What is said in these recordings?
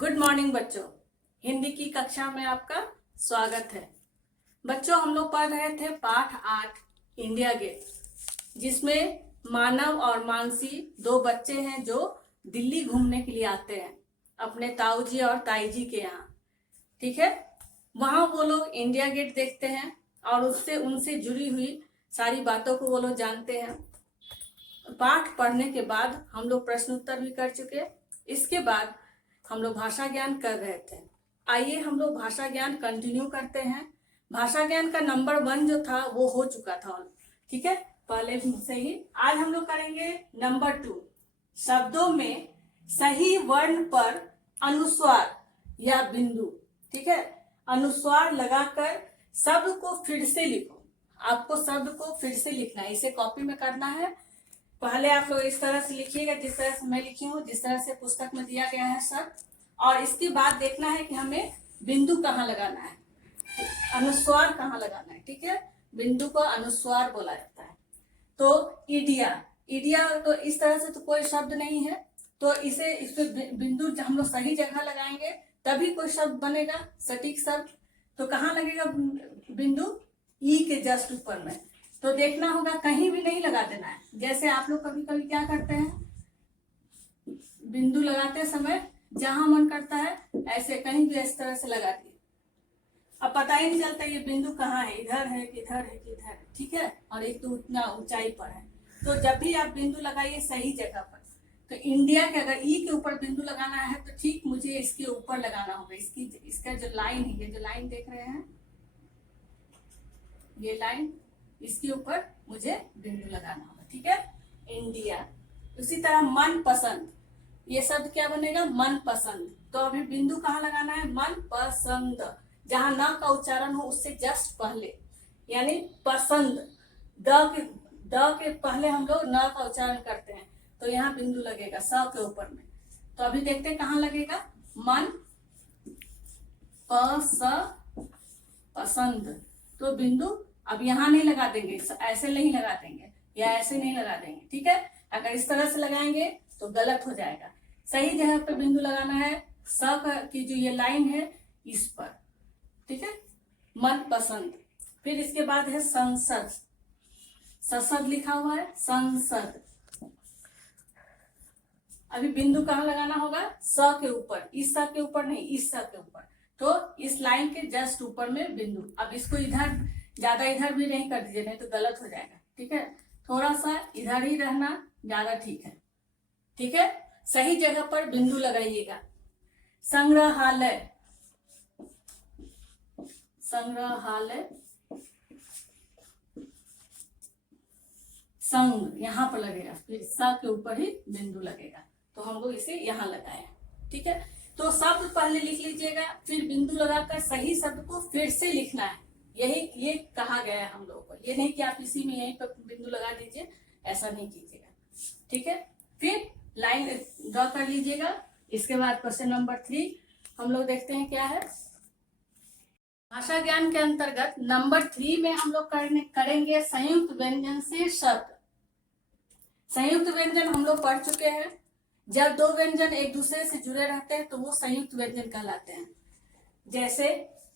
Good morning बच्चों। हिंदी की कक्षा में आपका स्वागत है। बच्चों, हम लोग पढ़ रहे थे पाठ 8 इंडिया गेट, जिसमें मानव और मानसी दो बच्चे हैं जो दिल्ली घूमने के लिए आते हैं अपने ताऊ जी और ताई जी के यहाँ। ठीक है, वहाँ वो लोग इंडिया गेट देखते हैं और उससे उनसे जुड़ी हुई सारी बातों को वो लोग जानते हैं। पाठ पढ़ने के बाद हम लोग प्रश्न उत्तर भी कर चुके। इसके बाद हम लोग भाषा ज्ञान कर रहे थे। आइए हम लोग भाषा ज्ञान कंटिन्यू करते हैं। भाषा ज्ञान का नंबर 1 जो था वो हो चुका था। ठीक है, पहले से ही आज हम लोग करेंगे नंबर 2, शब्दों में सही वर्ण पर अनुस्वार या बिंदु। ठीक है, अनुस्वार लगाकर शब्द को फिर से लिखो। आपको शब्द को फिर से लिखना है, इसे कॉपी में करना है। पहले आप लोग इस तरह से लिखिएगा जिस तरह से मैं लिखी हूँ, जिस तरह से पुस्तक में दिया गया है सब। और इसके बाद देखना है कि हमें बिंदु कहाँ लगाना है, अनुस्वार कहाँ लगाना है। ठीक है, बिंदु को अनुस्वार बोला जाता है। तो इडिया, इडिया तो इस तरह से तो कोई शब्द नहीं है, तो इस पे बिंदु हम लोग सही जगह लगाएंगे तभी कोई शब्द बनेगा, सटीक शब्द। तो कहाँ लगेगा बिंदु? ई के जस्ट ऊपर में। तो देखना होगा, कहीं भी नहीं लगा देना है। जैसे आप लोग कभी कभी क्या करते हैं, बिंदु लगाते समय जहां मन करता है ऐसे कहीं भी इस तरह से लगा दिए, अब पता ही नहीं चलता ये बिंदु कहाँ है, इधर है कि इधर है कि इधर है। ठीक है, और एक तो उतना ऊंचाई पर है। तो जब भी आप बिंदु लगाइए सही जगह पर। तो इंडिया के अगर ई के ऊपर बिंदु लगाना है तो ठीक मुझे इसके ऊपर लगाना होगा। इसका जो लाइन है, ये जो लाइन देख रहे हैं, ये लाइन, इसके ऊपर मुझे बिंदु लगाना होगा। ठीक है, इंडिया। उसी तरह मन पसंद, ये शब्द क्या बनेगा? मन पसंद। तो अभी बिंदु कहाँ लगाना है? मन पसंद, जहां न का उच्चारण हो उससे जस्ट पहले, यानी पसंद। द के पहले हम लोग न का उच्चारण करते हैं, तो यहाँ बिंदु लगेगा स के ऊपर में। तो अभी देखते हैं कहाँ लगेगा। मन पसंद, तो बिंदु अब यहाँ नहीं लगा देंगे, ऐसे नहीं लगा देंगे या ऐसे नहीं लगा देंगे। ठीक है, अगर इस तरह से लगाएंगे तो गलत हो जाएगा। सही जगह पे बिंदु लगाना है, स की जो ये लाइन है इस पर। ठीक है, मन पसंद। फिर इसके बाद है संसद, संसद लिखा हुआ है, संसद। अभी बिंदु कहाँ लगाना होगा? स के ऊपर, इस स के ऊपर नहीं, इस स के ऊपर। तो इस लाइन के जस्ट ऊपर में बिंदु। अब इसको इधर ज्यादा इधर भी नहीं कर दीजिए, नहीं तो गलत हो जाएगा। ठीक है, थोड़ा सा इधर ही रहना ज्यादा ठीक है। ठीक है, सही जगह पर बिंदु लगाइएगा। संग्रहालय, संग्रहालय, संग यहाँ पर लगेगा, फिर स के ऊपर ही बिंदु लगेगा। तो हम लोग इसे यहाँ लगाए। ठीक है, तो शब्द पहले लिख लीजिएगा, फिर बिंदु लगाकर सही शब्द को फिर से लिखना है। यही ये कहा गया है हम लोगों को। ये नहीं कि आप इसी में यहीं पर बिंदु लगा दीजिए, ऐसा नहीं कीजिएगा। ठीक है, फिर लाइन ड्रॉ कर लीजिएगा। इसके बाद क्वेश्चन नंबर 3 हम लोग देखते हैं क्या है। भाषा ज्ञान के अंतर्गत नंबर 3 में हम लोग करेंगे संयुक्त व्यंजन से शब्द। संयुक्त व्यंजन हम लोग पढ़ चुके हैं। जब दो व्यंजन एक दूसरे से जुड़े रहते हैं तो वो संयुक्त व्यंजन कहलाते हैं। जैसे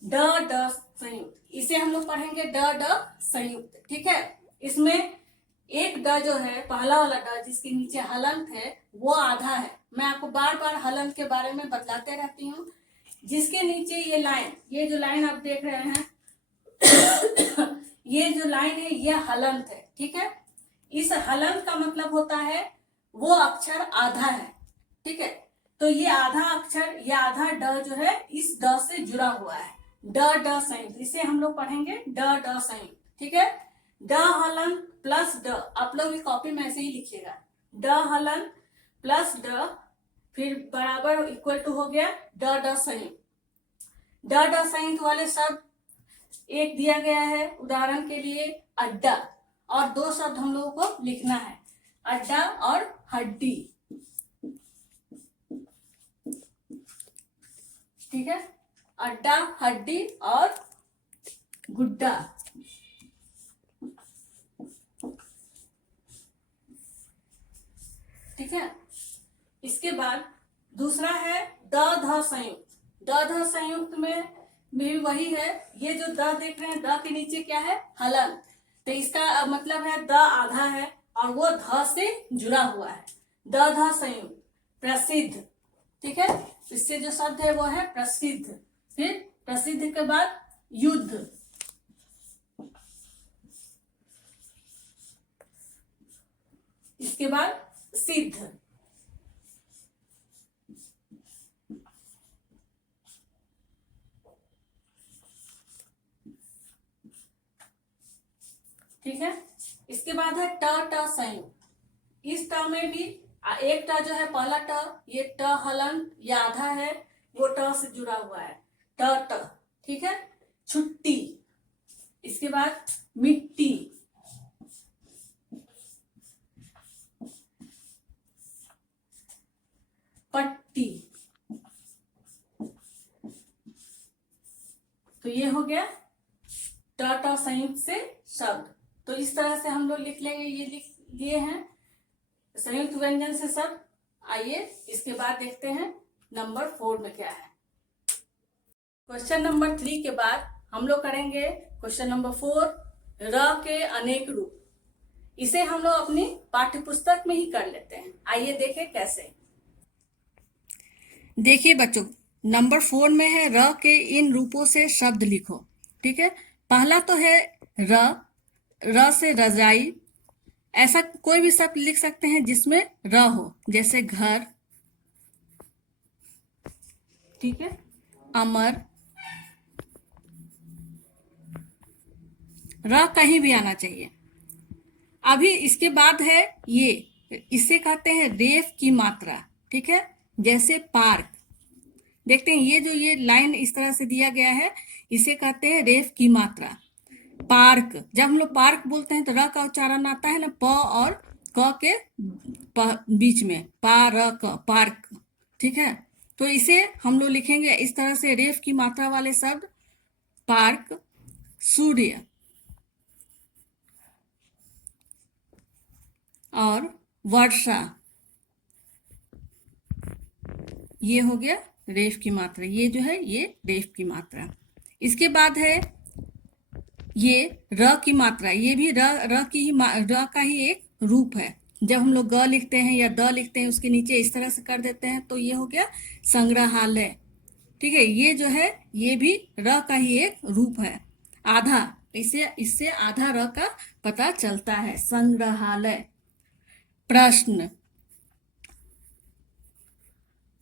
ड ड संयुक्त, इसे हम लोग पढ़ेंगे ड ड संयुक्त। ठीक है, इसमें एक ड जो है, पहला वाला ड जिसके नीचे हलंत है, वो आधा है। मैं आपको बार बार हलंत के बारे में बतलाते रहती हूँ। जिसके नीचे ये लाइन, ये जो लाइन आप देख रहे हैं ये जो लाइन है ये हलंत है। ठीक है, इस हलंत का मतलब होता है वो अक्षर आधा है। ठीक है, तो ये आधा अक्षर, ये आधा ड जो है इस ड से जुड़ा हुआ है। ड ड संयुक्त, इसे हम लोग पढ़ेंगे ड ड संयुक्त। ठीक है, ड हलंत प्लस ड, आप लोग भी कॉपी में ऐसे ही लिखिएगा, ड हलंत प्लस ड, फिर बराबर इक्वल टू हो गया ड ड संयुक्त। ड ड संयुक्त वाले शब्द एक दिया गया है, उदाहरण के लिए अड्डा, और दो शब्द हम लोगों को लिखना है, अड्डा और हड्डी। ठीक है, अड्डा, हड्डी और गुड्डा। ठीक है, इसके बाद दूसरा है द ध संयुक्त। द ध संयुक्त में भी वही है, ये जो द देख रहे हैं, द के नीचे क्या है, हलन, तो इसका मतलब है द आधा है और वो ध से जुड़ा हुआ है। द ध संयुक्त। प्रसिद्ध, ठीक है, इससे जो शब्द है वो है प्रसिद्ध। फिर प्रसिद्ध के बाद युद्ध, इसके बाद सिद्ध, ठीक है। इसके बाद है ट ट संयुक्त। इस ट में भी एक ट जो है पहला ट, ये ट हलन, ये आधा है, वो ट से जुड़ा हुआ है, ट ट, ठीक है। छुट्टी, इसके बाद मिट्टी, पट्टी, तो ये हो गया ट ट संयुक्त से शब्द। तो इस तरह से हम लोग लिख लेंगे, ये लिख लिए हैं संयुक्त व्यंजन से शब्द। आइए इसके बाद देखते हैं नंबर 4 में क्या है। क्वेश्चन नंबर 3 के बाद हम लोग करेंगे क्वेश्चन नंबर 4, र के अनेक रूप। इसे हम लोग अपनी पाठ्य पुस्तक में ही कर लेते हैं। आइए देखें कैसे। देखिए बच्चों, नंबर 4 में है र के इन रूपों से शब्द लिखो, ठीक है। पहला तो है र से रजाई। ऐसा कोई भी शब्द लिख सकते हैं जिसमें र हो, जैसे घर, ठीक है, अमर। र कहीं भी आना चाहिए। अभी इसके बाद है ये, इसे कहते हैं रेफ की मात्रा, ठीक है, जैसे पार्क। देखते हैं ये जो ये लाइन इस तरह से दिया गया है, इसे कहते हैं रेफ की मात्रा। पार्क, जब हम लोग पार्क बोलते हैं तो र का उच्चारण आता है ना, प और क के बीच में, पार्क, ठीक है। तो इसे हम लोग लिखेंगे इस तरह से, रेफ की मात्रा वाले शब्द, पार्क, सूर्य और वर्षा, ये हो गया रेफ की मात्रा। ये जो है ये रेफ की मात्रा। इसके बाद है ये र की मात्रा। ये भी र का ही एक रूप है। जब हम लोग ग लिखते हैं या द लिखते हैं, उसके नीचे इस तरह से कर देते हैं, तो ये हो गया संग्रहालय, ठीक है। ये जो है ये भी र का ही एक रूप है, आधा, इससे आधा र का पता चलता है, संग्रहालय। प्रश्न,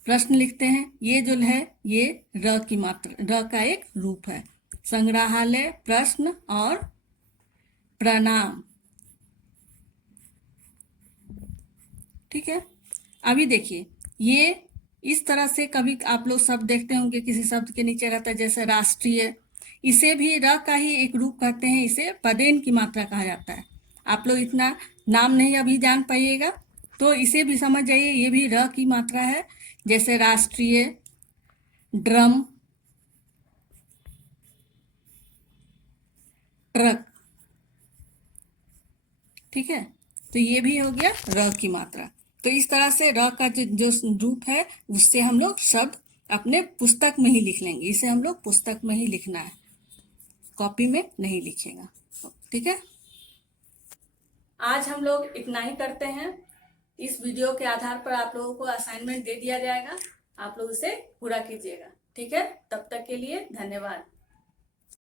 प्रश्न लिखते हैं, ये जो है ये र की मात्रा, र का एक रूप है। संग्रहालय, प्रश्न और प्रणाम, ठीक है। अभी देखिए, ये इस तरह से कभी आप लोग शब्द देखते होंगे, किसी शब्द के नीचे रहता है, जैसे राष्ट्रीय, इसे भी र का ही एक रूप कहते हैं, इसे पदेन की मात्रा कहा जाता है। आप लोग इतना नाम नहीं अभी जान पाइएगा, तो इसे भी समझ जाइए, ये भी र की मात्रा है, जैसे राष्ट्रीय, ड्रम, ट्रक, ठीक है। तो ये भी हो गया र की मात्रा। तो इस तरह से र का जो रूप है, उससे हम लोग शब्द अपने पुस्तक में ही लिख लेंगे। इसे हम लोग पुस्तक में ही लिखना है, कॉपी में नहीं लिखेगा, ठीक है। आज हम लोग इतना ही करते हैं। इस वीडियो के आधार पर आप लोगों को असाइनमेंट दे दिया जाएगा, आप लोग उसे पूरा कीजिएगा, ठीक है। तब तक के लिए धन्यवाद।